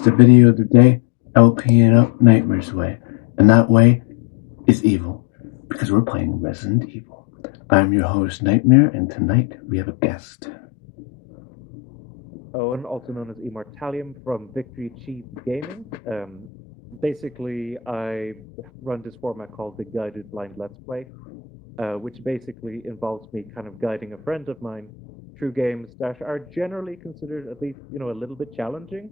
It's the video of the day, LPing up Nightmare's way. And that way is evil. Because we're playing Resident Evil. I'm your host, Nightmare, and tonight we have a guest. Owen, also known as Immortallium from Victory Achieved Gaming. Basically, I run this format called the Guided Blind Let's Play, which basically involves me kind of guiding a friend of mine through games that are generally considered at least, a little bit challenging,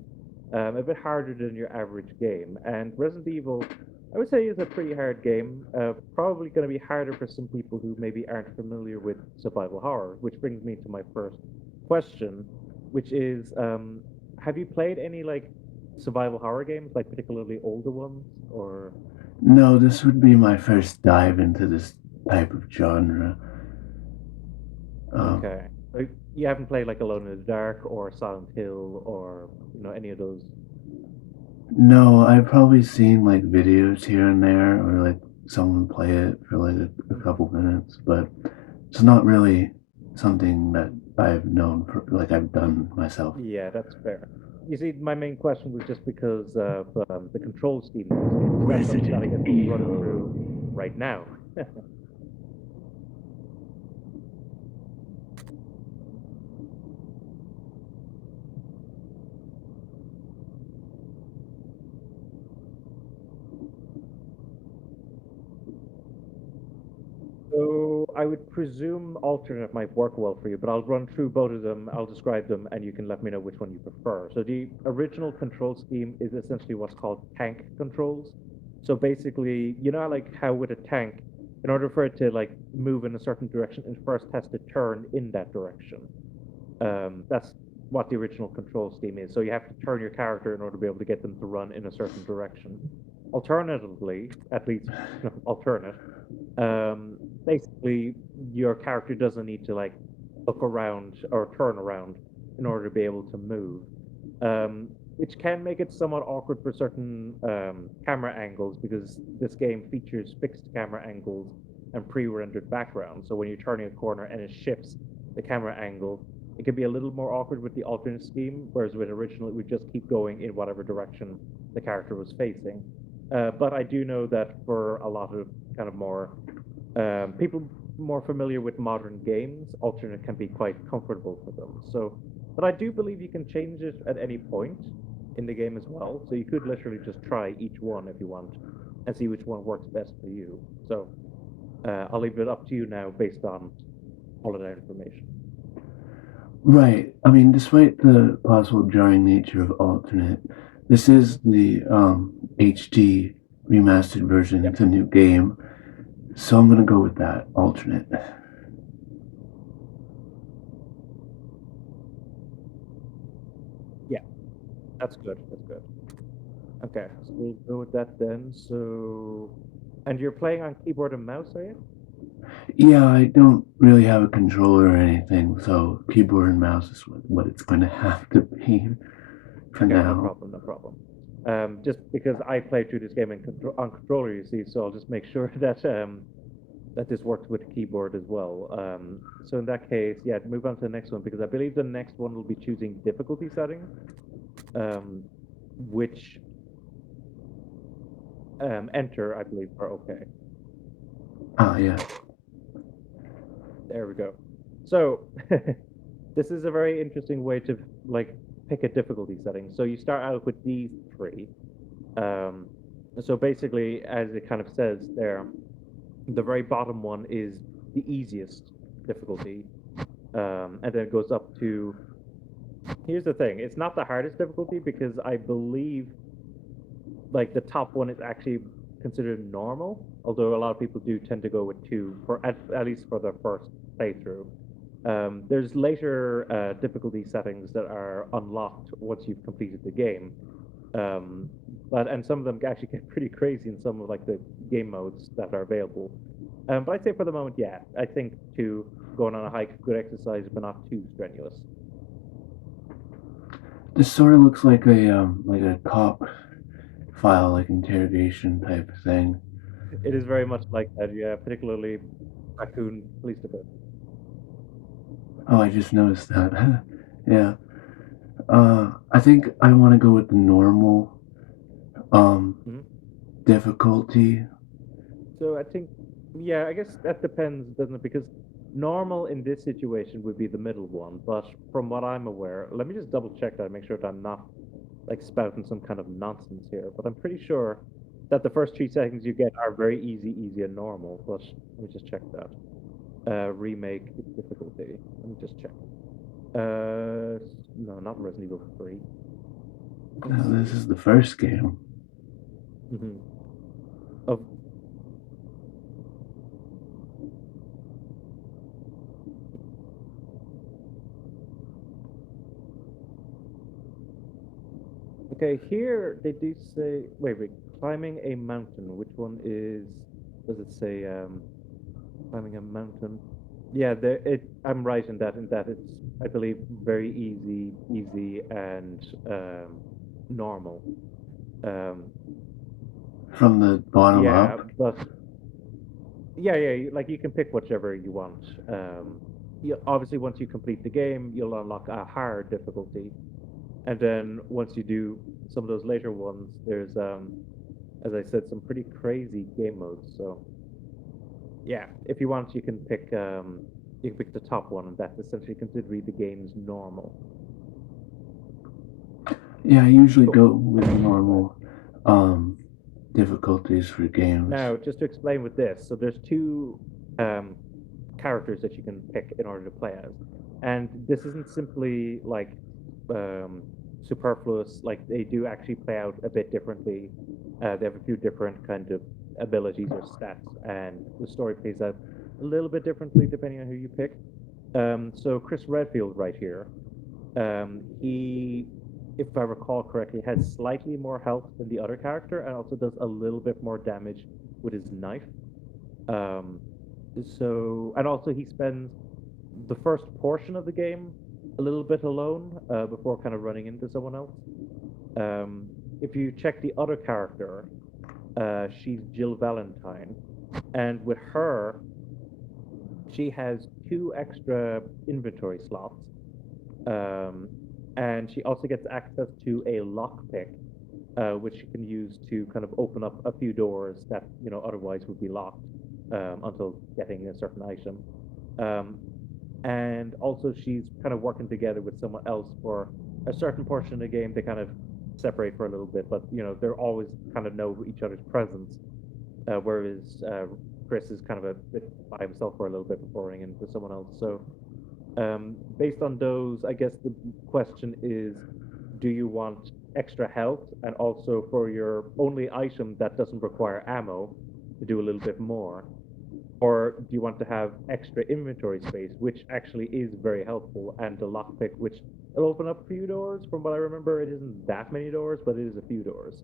a bit harder than your average game. And Resident Evil, I would say, is a pretty hard game. Probably going to be harder for some people who maybe aren't familiar with survival horror, which brings me to my first question, which is, have you played any like survival horror games, like particularly older ones, or No, this would be my first dive into this type of genre. Um, okay, like, you haven't played like Alone in the Dark or Silent Hill or any of those? no, I've probably seen like videos here and there, or like someone play it for like a couple minutes, but it's not really something that I've known for, like I've done myself. Yeah, that's fair. You see, my main question was just because of the control scheme in this game, because that's something that I guess we'll run through right now. So I would presume alternate might work well for you, but I'll run through both of them. I'll describe them, and you can let me know which one you prefer. So the original control scheme is essentially what's called tank controls. So basically, like how with a tank, in order for it to like move in a certain direction, it first has to turn in that direction. That's what the original control scheme is. So you have to turn your character in order to be able to get them to run in a certain direction. Alternatively, at least alternate, basically your character doesn't need to like look around or turn around in order to be able to move, which can make it somewhat awkward for certain camera angles because this game features fixed camera angles and pre-rendered backgrounds. So when you're turning a corner and it shifts the camera angle, it can be a little more awkward with the alternate scheme, whereas with original, it would just keep going in whatever direction the character was facing. But I do know that for a lot of kind of more people more familiar with modern games, alternate can be quite comfortable for them. So, but I do believe you can change it at any point in the game as well. So you could literally just try each one if you want and see which one works best for you. So I'll leave it up to you now based on all of that information. Right. I mean, despite the possible jarring nature of alternate, this is Hmm. the HD remastered version. Yep. It's a new game, so I'm gonna go with that alternate. Yeah, that's good. That's good. Okay, so we'll go with that then. So, and you're playing on keyboard and mouse, are you? Yeah, I don't really have a controller or anything, so keyboard and mouse is what it's going to have to be for Okay, no now. problem, no problem. Just because I played through this game on controller, you see, so I'll just make sure that this works with keyboard as well. So in that case, yeah, move on to the next one because I believe the next one will be choosing difficulty settings, which enter, I believe, are okay. Ah, yeah. There we go. So this is a very interesting way to like pick a difficulty setting. So you start out with these three. Um, so basically, as it kind of says there, the very bottom one is the easiest difficulty, and then it goes up to. Here's the thing: it's not the hardest difficulty because I believe like the top one is actually considered normal, although a lot of people do tend to go with two for at least for their first playthrough. There's later difficulty settings that are unlocked once you've completed the game, um, and some of them actually get pretty crazy in some of like the game modes that are available. But I'd say for the moment, yeah, I think two going on a hike, good exercise, but not too strenuous. This sort of looks like a cop file, like interrogation type of thing. It is very much like that, yeah, particularly Raccoon Police Department. Oh, I just noticed that. Yeah. I think I want to go with the normal Mhm. difficulty. So I think, yeah, I guess that depends, doesn't it? Because normal in this situation would be the middle one, but from what I'm aware, let me just double check that, make sure that I'm not like spouting some kind of nonsense here. But I'm pretty sure that the first 3 settings you get are very easy, easy, and normal. But let me just check that. Remake difficulty. Let me just check. No, not Resident Evil 3. Let's This see. is the first game. hmm Of Okay, here they do say, wait, climbing a mountain. Which one is, does it say, climbing a mountain? Yeah, I'm right in that it's, I believe, very easy, easy, and normal. Um, From the bottom yeah, up. but yeah, like you can pick whichever you want. Obviously, once you complete the game, you'll unlock a hard difficulty, and then once you do some of those later ones, there's as I said, some pretty crazy game modes. So yeah, if you want, you can pick the top one, and that's essentially considered the game's normal. Yeah, I usually Cool. go with Go ahead. normal um, difficulties for games. Now, just to explain with this, so there's two um, characters that you can pick in order to play as, and this isn't simply like um, superfluous. Like they do actually play out a bit differently. They have a few different kind of abilities or stats, and the story plays out a little bit differently depending on who you pick. So Chris Redfield right here, he, if I recall correctly, has slightly more health than the other character, and also does a little bit more damage with his knife. Um, and also he spends the first portion of the game a little bit alone before kind of running into someone else. Um, if you check the other character, she's Jill Valentine, and with her, she has 2 extra inventory slots, um, and she also gets access to a lockpick, which she can use to kind of open up a few doors that otherwise would be locked until getting a certain item. Um, and also, she's kind of working together with someone else for a certain portion of the game. They kind of separate for a little bit, but they're always kind of know each other's presence. Whereas Chris is kind of a bit by himself for a little bit before running into someone else. So based on those, I guess the question is, do you want extra health and also for your only item that doesn't require ammo to do a little bit more? Or do you want to have extra inventory space, which actually is very helpful, and the lockpick, which will open up a few doors. From what I remember, it isn't that many doors, but it is a few doors.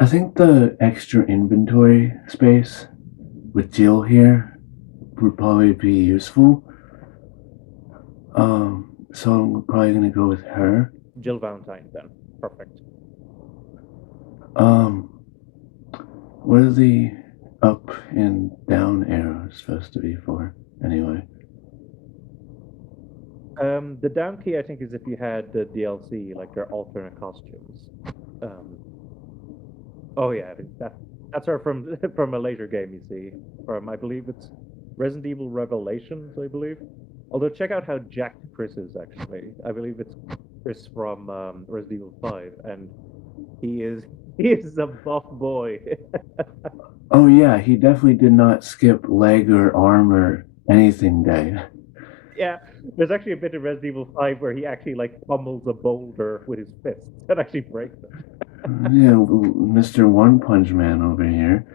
I think the extra inventory space with Jill here would probably be useful. So I'm probably gonna go with her. Jill Valentine, then. Perfect. Um, what are the up and down arrows supposed to be for? Anyway. The down key, I think, is if you had the DLC, like their alternate costumes. Um, oh yeah, that's her from from a later game. You see, from I believe it's Resident Evil Revelations, I believe. Although check out how jacked Chris is actually. I believe it's Chris from Resident Evil 5, and he is he is a buff boy. Oh yeah, he definitely did not skip leg or arm or anything day. Yeah, there's actually a bit in Resident Evil 5 where he actually like pummels a boulder with his fists and actually breaks it. Yeah, Mr. One Punch Man over here.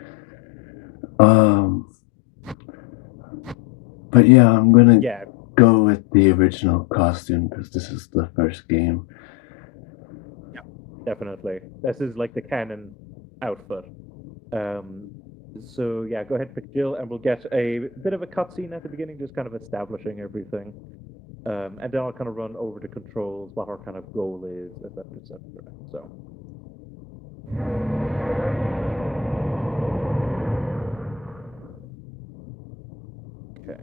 Um, but yeah, I'm gonna Yeah, go with the original costume because this is the first game. yeah, definitely. This is like the canon outfit. Um, so yeah, go ahead, pick Jill, and we'll get a bit of a cutscene at the beginning, just kind of establishing everything. And then I'll kind of run over the controls, what our kind of goal is, etc., etc. So, okay.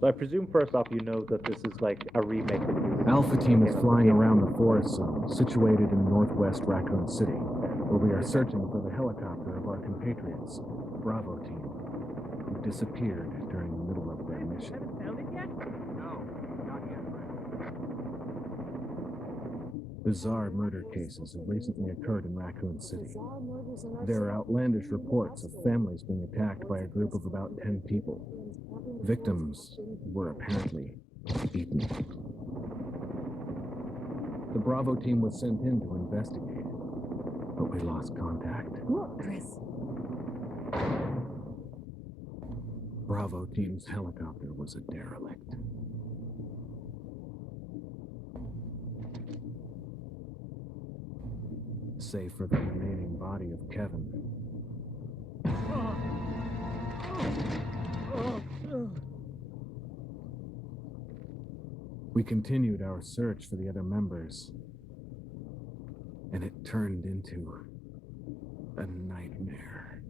So I presume first off you know that this is like a remake of the original Alpha Team is game of the flying game. around the forest zone, situated in northwest Raccoon City, where we are searching for the helicopter of our compatriots, Bravo Team, who disappeared during the middle of their mission. Found it yet? No, not yet, Bizarre murder cases have recently occurred in Raccoon City. There are outlandish reports of families being attacked by a group of about 10 people. Victims were apparently eaten. The Bravo team was sent in to investigate, but we lost contact. Look, Chris. Bravo team's helicopter was a derelict. Save for the remaining body of Kevin. We continued our search for the other members, and it turned into a nightmare.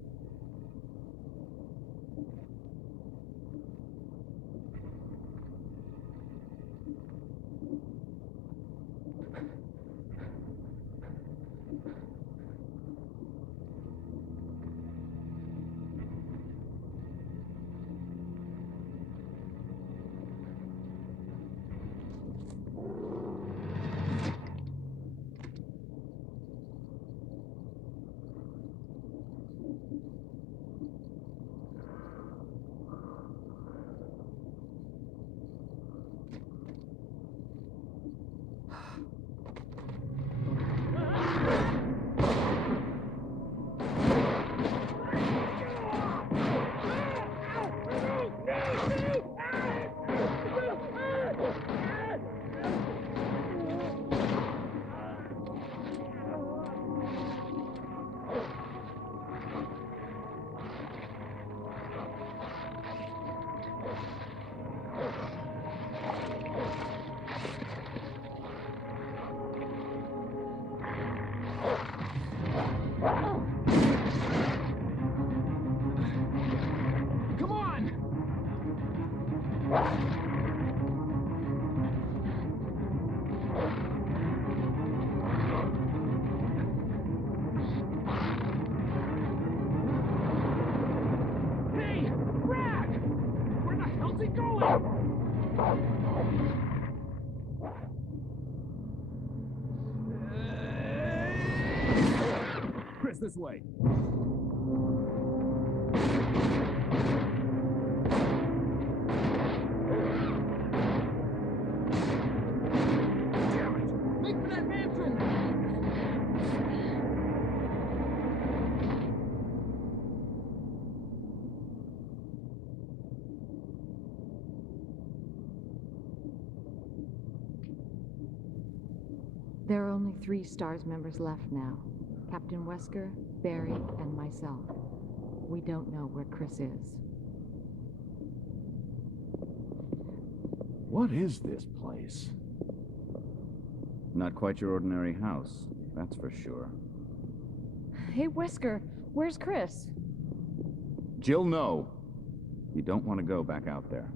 Come on! Hey, Brad! Where the hell's he going? Chris, this way. Damn it! Make for that mansion! There are only 3 STARS members left now. Captain Wesker, Barry, and myself. We don't know where Chris is. What is this place? Not quite your ordinary house, that's for sure. Hey, Wesker, where's Chris? Jill, no. You don't want to go back out there.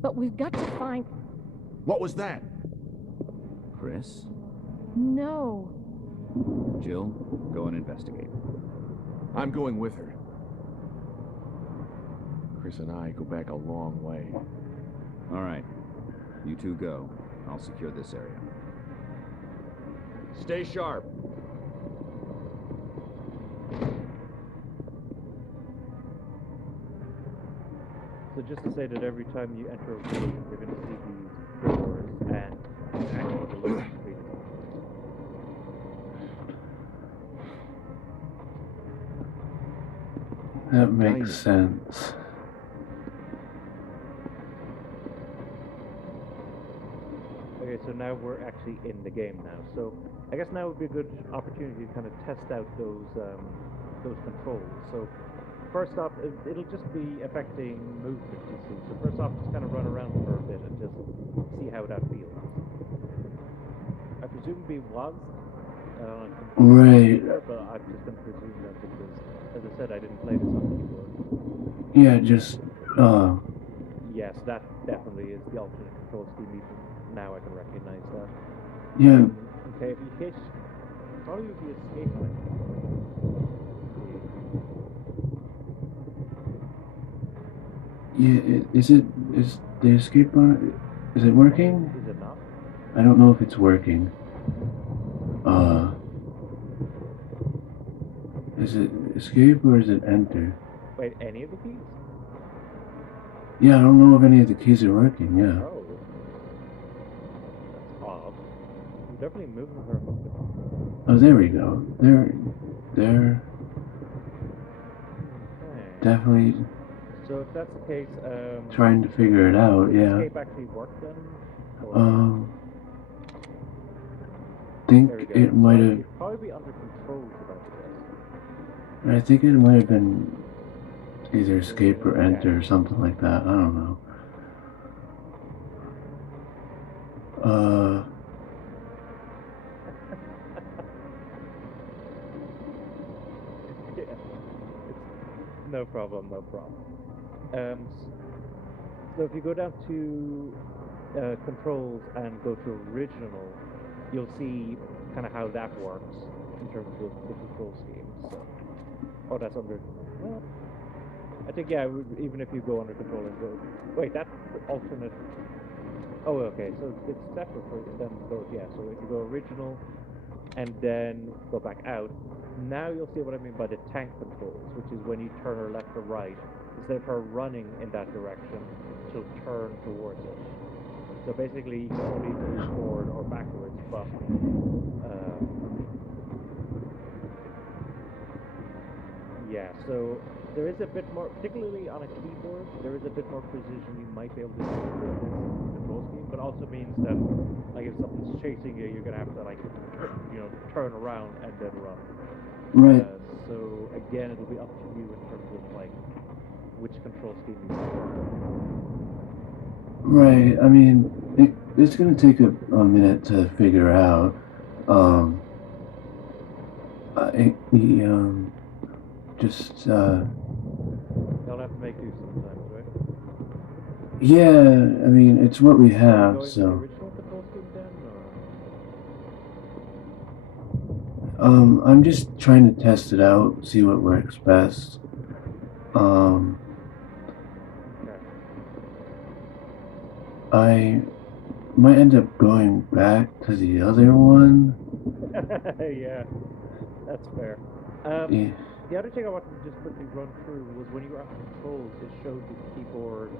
But we've got to find... What was that? Chris? No. Jill, go and investigate. I'm going with her. Chris and I go back a long way. All right. You two go. I'll secure this area. Stay sharp. So just to say that every time you enter a room, you're going to see these doors and actually the loading screen. That makes sense. Okay, so now we're actually in the game now. So I guess now would be a good opportunity to kind of test out those controls. So first off, it'll just be affecting movement, you see. So first off, just kind of run around for a bit and just see how that feels. I presumably was on a computer Right. before, but I'm just going to presume that because, as I said, I didn't play this on keyboard. Yeah, just Yeah, Yes, that definitely is the alternate control scheme. Even now I can recognize that. Yeah, Okay, if you hit, probably would be escape button. yeah. Is the escape bar? Is it working? Is it not? I don't know if it's working. Is it escape or is it enter? Wait, any of the keys? Yeah, I don't know if any of the keys are working. Yeah. Oh. That's odd. You're definitely moving her. Oh, there we go. There. Okay. Definitely So if that's the case, trying to figure it out. did Yeah. escape actually work then? Or- Think there we go. it might So have. you'd probably be under controls about this. I think it might have been either escape or Okay. enter or something like that. I don't know. Yeah. No problem, no problem. So if you go down to controls and go to original, you'll see kind of how that works in terms of the control scheme. So, oh, that's under. Well, I think yeah. Even if you go under control and go, wait, that's the alternate. Oh, okay. So it's separate for them both. Yeah. So if you go original and then go back out, now you'll see what I mean by the tank controls, which is when you turn her left or right. Instead of her running in that direction, she'll turn towards it. So basically, you can only move forward or backwards, but yeah. So there is a bit more, particularly on a keyboard, there is a bit more precision you might be able to do with this control scheme, but also means that like if something's chasing you, you're gonna have to like turn around and then run. Right. So again, it'll be up to you in terms of like which control scheme you want. Right. I mean, it's gonna take a minute to figure out. We just They'll have to make do sometimes, right? yeah. I mean, it's what we Are you have. going with the So original control scheme then, I'm just trying to test it out, see what works best. or? I might end up going back to the other one. Okay. Yeah, that's fair. Yeah. The other thing I wanted to just quickly run through was when you were on controls, it showed the keyboard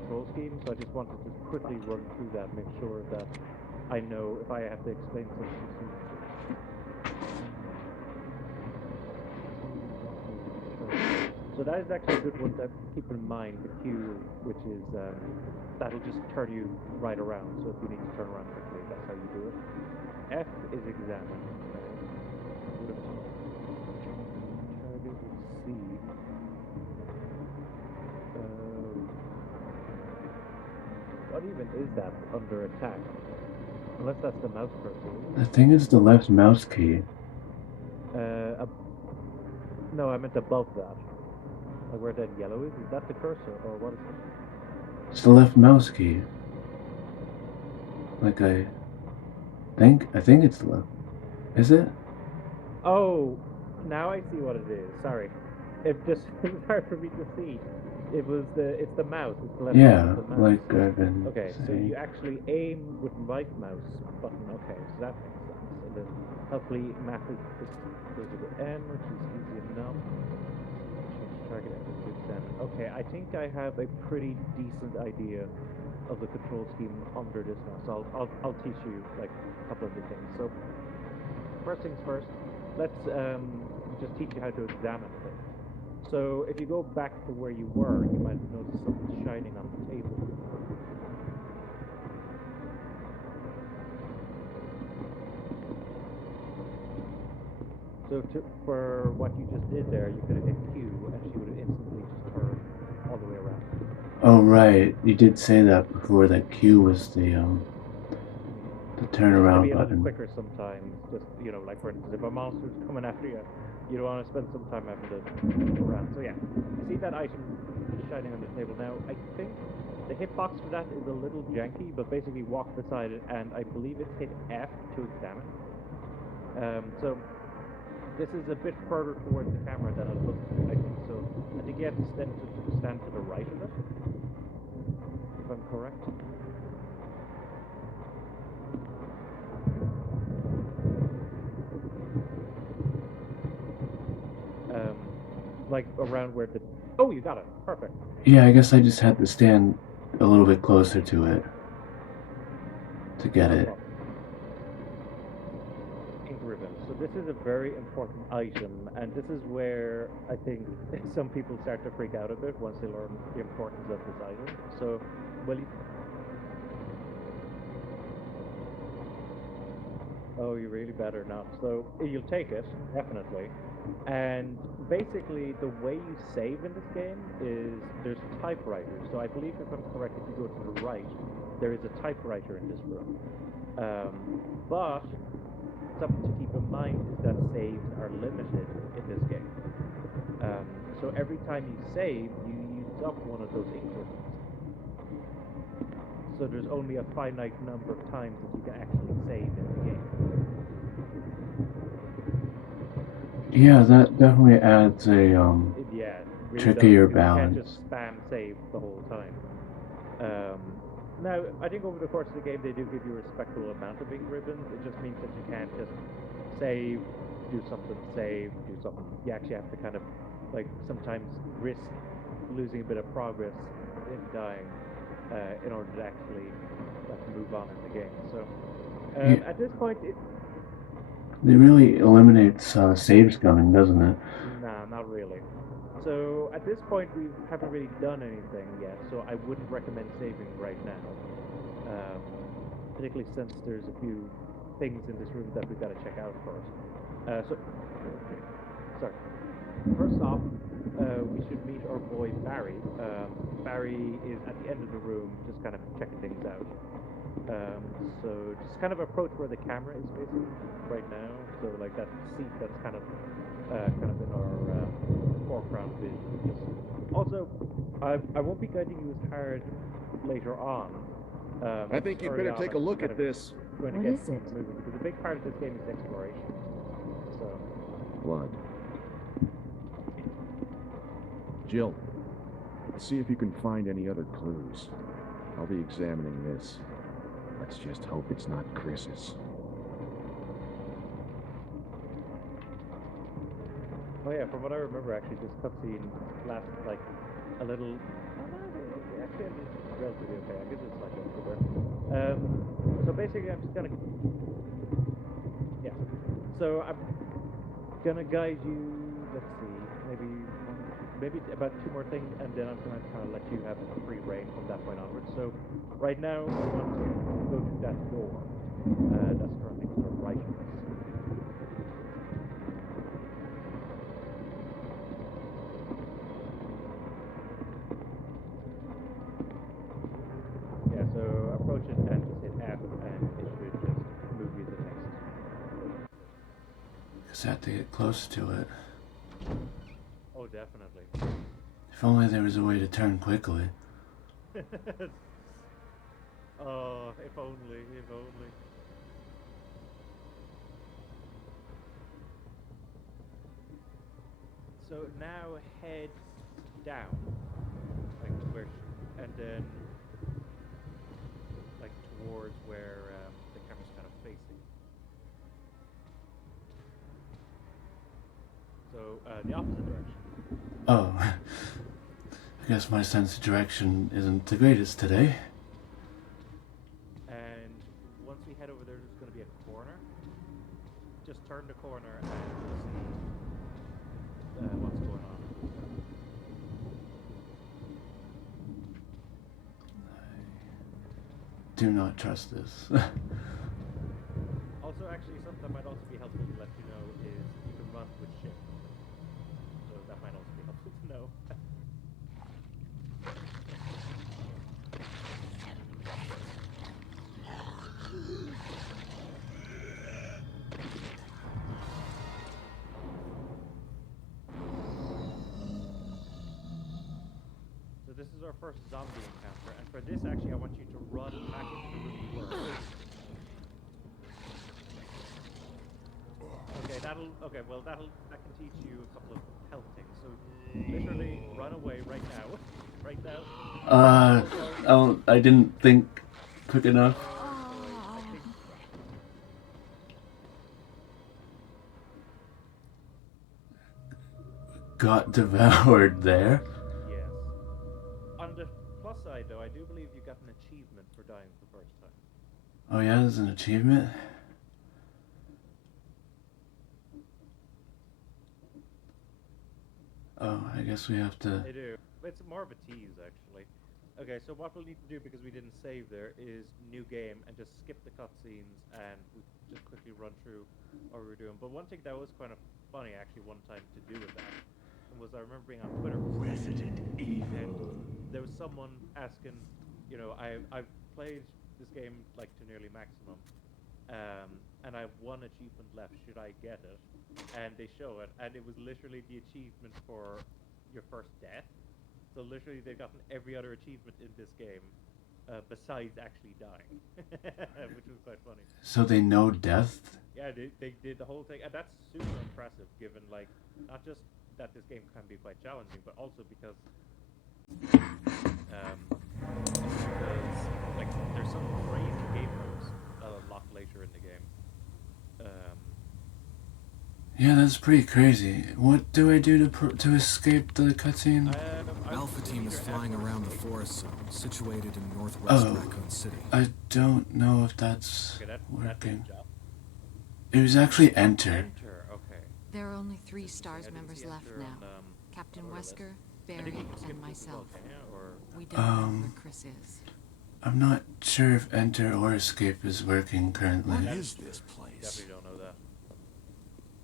control scheme. So I just wanted to quickly run through that, make sure that I know if I have to explain something to you. So that is actually a good one to keep in mind, the Q, which is, that'll just turn you right around. So if you need to turn around quickly, that's how you do it. F is examine. Okay. Target C. What even is that under attack? Unless that's the mouse cursor. I think it's the left mouse key. No, I meant above that. Like where that yellow is that the cursor, or what is it? It's the left mouse key. Like I think it's the left. Is it? Oh, now I see what it is. Sorry. It just it's hard for me to see. It's the mouse. It's the left Yeah, mouse, the mouse. like I've been Okay, so saying. you actually aim with right mouse button. Okay, so that makes sense. And then hopefully map is goes to the N, which is easy enough. Change target F to examine. Okay, I think I have a pretty decent idea of the control scheme under this now. So I'll teach you like a couple of the things. So first things first, let's just teach you how to examine things. So if you go back to where you were, you might notice something shining on the table. So for what you just did there, you could have hit Q, and she would have instantly just turned all the way around. Oh right, you did say that before. That Q was the Just to turnaround be a little button. quicker sometimes, just, like for instance, if a monster's coming after you, you don't want to spend some time having to go around. So yeah, you see that item shining on the table now. I think The hitbox for that is a little janky, but basically walk beside it, and I believe it's hit F to examine. So this is a bit further towards the camera than it looks, I think. So I think you have to stand to the right of it, if I'm correct. Like around where the... Oh, you got it. Perfect. Yeah, I guess I just had to stand a little bit closer to it to get it. Ink ribbon. So this is a very important item, and this is where I think some people start to freak out a bit once they learn the importance of this item. So, well, oh, you really better not. So you'll take it, definitely. And basically, the way you save in this game is there's typewriters. So I believe, if I'm correct, if you go to the right, there is a typewriter in this room. But something to keep in mind is that saves are limited in this game. So every time you save, you use up one of those ink ribbons. So there's only a finite number of times that you can actually save in the game. Yeah, that definitely adds a Yeah, really trickier does, 'cause balance. you can't just spam save the whole time. Now, I think over the course of the game they do give you a respectable amount of ink ribbons. It just means that you can't just save, do something, save, do something. You actually have to kind of, like, sometimes risk losing a bit of progress in dying in order to actually move on in the game. So, Yeah. at this point, It really eliminates save scumming, doesn't it? nah, not really. So at this point, we haven't really done anything yet, so I wouldn't recommend saving right now. Particularly since there's a few things in this room that we've got to check out first. Sorry. First off, we should meet our boy Barry. Barry is at the end of the room, just kind of checking things out. So just kind of approach where the camera is facing right now. So like that seat that's kind of in our foreground vision. Also, I won't be guiding you as hard later on. I think you'd early better on, take a I'm look kind at of this. going to What get is it? moving, because a big part of this game is exploration. So Blood. Jill, see if you can find any other clues. I'll be examining this. Let's just hope it's not Chris's. oh yeah, from what I remember, actually, this cutscene lasts like a little. Oh, no, actually, it's relatively okay. I guess it's like a so basically, I'm just gonna. Yeah. So I'm gonna guide you. Let's see, maybe about 2 more things, and then I'm gonna kind of let you have free reign from that point onwards. So right now, I want to go to that door. That's currently to the right of us. Yeah, so approach it and just hit F, and it should just move you to the next. Just have to get close to it. Oh, definitely. If only there was a way to turn quickly. Oh, if only, if only. So now head down, like where, and then like towards where the camera's kind of facing. So the opposite direction. Oh, I guess my sense of direction isn't the greatest today. And once we head over there, there's going to be a corner. Just turn the corner and we'll see what's going on. Do not trust this. Also, actually, something that might also be helpful to let you know is you can run with shift. So that might also be helpful to know. So this is our first zombie encounter, and for this, actually, I want you to run back into the room you were. Okay, that can teach you a couple of health things. So, literally, run away right now. Right now. I didn't think quick enough. I think Got devoured there. yes. On the plus side, though, I do believe you got an achievement for dying the first time. Oh yeah, there's an achievement. Oh, I guess we have to. They do. It's more of a tease, actually. Okay, so what we'll need to do, because we didn't save there, is new game and just skip the cutscenes and we just quickly run through what we were doing. But one thing that was kind of funny, actually, one time to do with that, was I remember being on Twitter Resident Evil. and there was someone asking, you know, I've played this game like to nearly maximum, and I have one achievement left. Should I get it? And they show it, and it was literally the achievement for your first death. So literally, they've gotten every other achievement in this game, besides actually dying, which was quite funny. So they know death. Yeah, they did the whole thing, and that's super impressive, given like not just that this game can be quite challenging, but also because like there's some crazy game modes a lot later in the game. Yeah, that's pretty crazy. What do I do to escape the cutscene? Alpha team is flying around the forest zone, situated in northwest Oh. Raccoon City. I don't know if that's Okay, that's working. job. It was actually enter. Enter, okay. There are only 3 STARS I didn't members see left enter now. on, Captain our list. Wesker, I think Barry, you can skip and this as well, myself. can you? Or We don't know Um, where Chris is. I'm not sure if enter or escape is working What currently. is this place? definitely don't know that.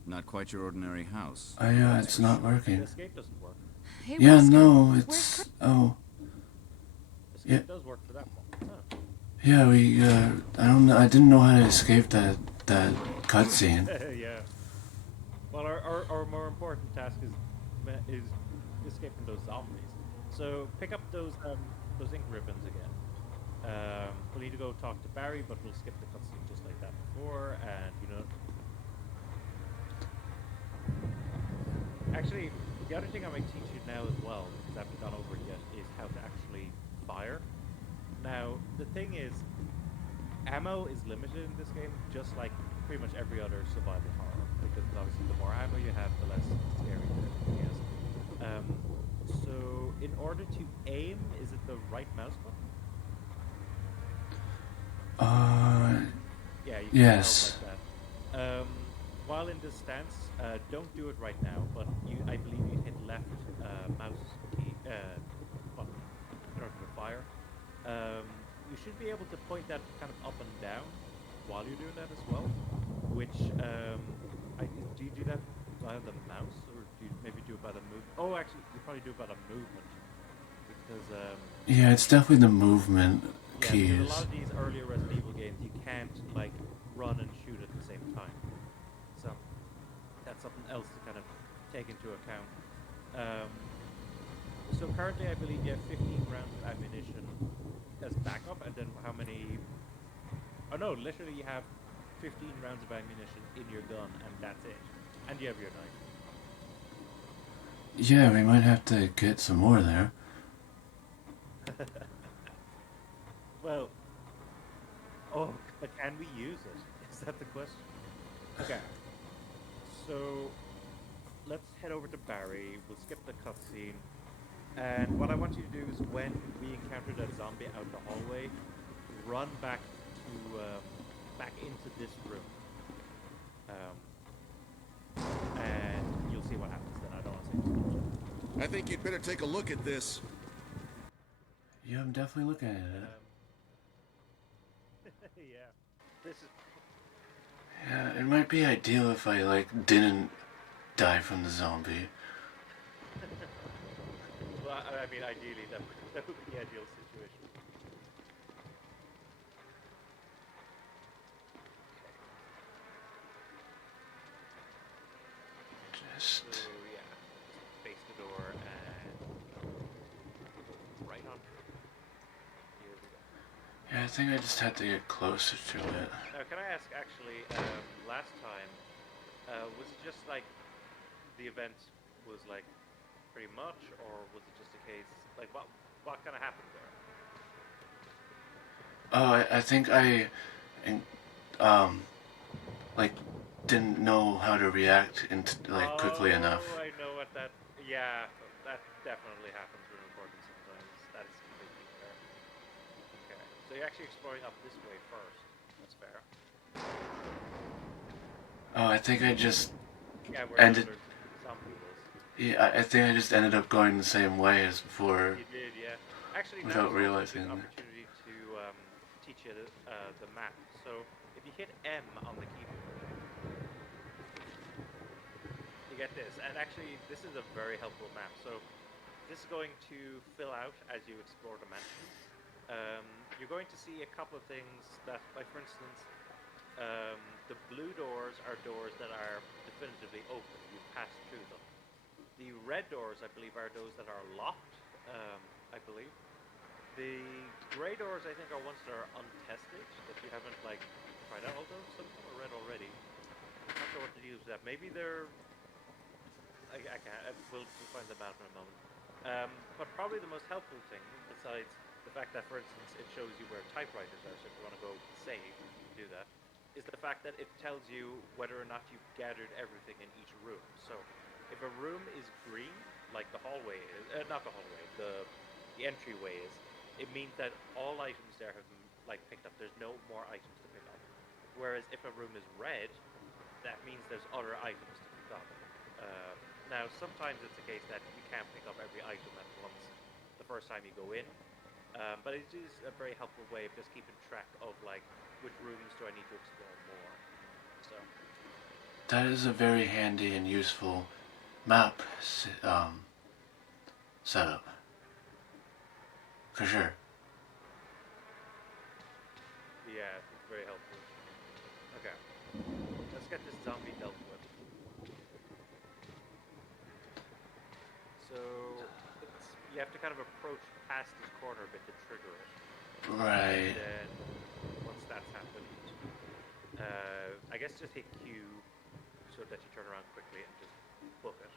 Not quite your ordinary house. Yeah, it's not The working. escape doesn't work. Hey, Yeah, Wesker, no, where's it's Chris? oh Escape Yeah. does work for that one. Huh. yeah. We I don't know. I didn't know how to escape that cutscene. Yeah. Well, our more important task is escaping those zombies. So pick up those ink ribbons again. We'll need to go talk to Barry, but we'll skip the cutscene just like that before, and you know. Actually, the other thing I might teach you now as well, because I haven't gone over it yet, is how to actually fire. Now, the thing is, ammo is limited in this game, just like pretty much every other survival horror, because obviously the more ammo you have, the less scary it is. So, in order to aim, is it the right mouse button? Yeah, you can Yes. like that. While in this stance, don't do it right now, but I believe you hit left mouse key button in order to fire. You should be able to point that kind of up and down while you're doing that as well. Which do you do that by the mouse, or do you maybe do it by the move? Oh, actually, you probably do it by the movement because Yeah, it's definitely the movement yeah, because keys. a lot of these earlier Resident Evil games, you can't like run and shoot at the same time. So that's something else to kind of take into account. So currently, I believe you have 15 rounds of ammunition as backup, and then how many? Oh no, literally you have 15 rounds of ammunition in your gun, and that's it. And you have your knife. Yeah, we might have to get some more there. Well, oh, but can we use it? Is that the question? Okay. So, let's head over to Barry. We'll skip the cutscene. And what I want you to do is when we encounter that zombie out the hallway, run back to, back into this room. And you'll see what happens then. I don't want to say too much. I think you'd better take a look at this. Yeah, I'm definitely looking at it. Yeah. This is Yeah, it might be ideal if I like didn't die from the zombie. well, I mean, ideally, that would be the ideal situation. Just So yeah, just face the door and right on I think I just had to get closer to it. Now, can I ask, actually, last time, was it just like the event was like pretty much, or was it just a case like what kind of happened there? Oh, I think I, um, like, didn't know how to react like quickly enough. Oh, I know what that. Yeah, that definitely happens when recording sometimes. That is completely fair. Okay, so you're actually exploring up this way first. That's fair. Oh, I think I just Yeah, where ended. there's zombies. Yeah, I think I just ended up going the same way as before You did, yeah. Actually, now without is also a good realizing. opportunity to teach you the map. So if you hit M on the keyboard, you get this. And actually, this is a very helpful map. So this is going to fill out as you explore the mansion. You're going to see a couple of things that, like for instance, the blue doors are doors that are definitively open. You've passed through them. The red doors, I believe, are those that are locked. I believe. The grey doors, I think, are ones that are untested, that you haven't, like, tried out. Although some of them are red already. I'm not sure what to use with that. Maybe they're... I can't... we'll find them out in a moment. But probably the most helpful thing, besides the fact that, for instance, it shows you where typewriters are, so if you want to go save, you can do that, is the fact that it tells you whether or not you've gathered everything in each room. So, if a room is green, like the hallway is... not the hallway, the entryway is, it means that all items there have been, like, picked up. There's no more items to pick up. Whereas if a room is red, that means there's other items to pick up. Now, sometimes it's the case that you can't pick up every item at once the first time you go in, but it is a very helpful way of just keeping track of, like, which rooms do I need to explore more. So That is a very handy and useful map setup. For sure. yeah, it's very helpful. Okay, let's get this zombie dealt with. So you have to kind of approach past this corner a bit to trigger it. Right. And then once that's happened, I guess just hit Q so that you turn around quickly and just book it.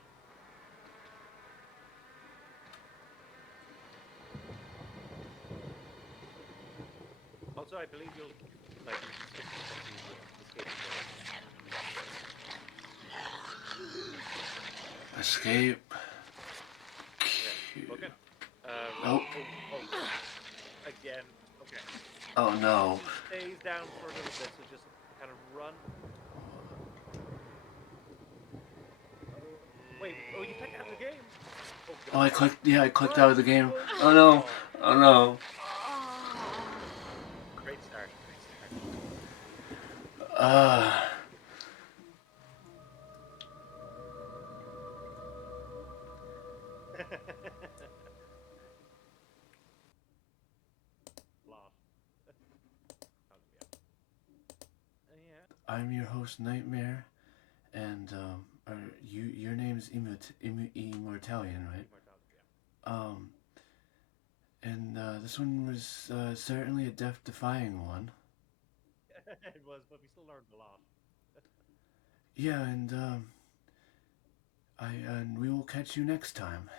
Also, I believe you'll like skip the escape. Escape. Yeah, book it. Nope. Oh, again. Okay. Oh no. It stays down for a little bit, so just kind of run. Wait, oh, you clicked out of the game. Oh, I clicked. Yeah, I clicked out of the game. Oh no. Oh no. Great start. Great start. Lost. Yeah. I'm your host, Nightmare, and your name's Immortallium, right? Immortallium, yeah. And this one was certainly a death-defying one. It was, but we still learned a lot. Yeah, and we will catch you next time.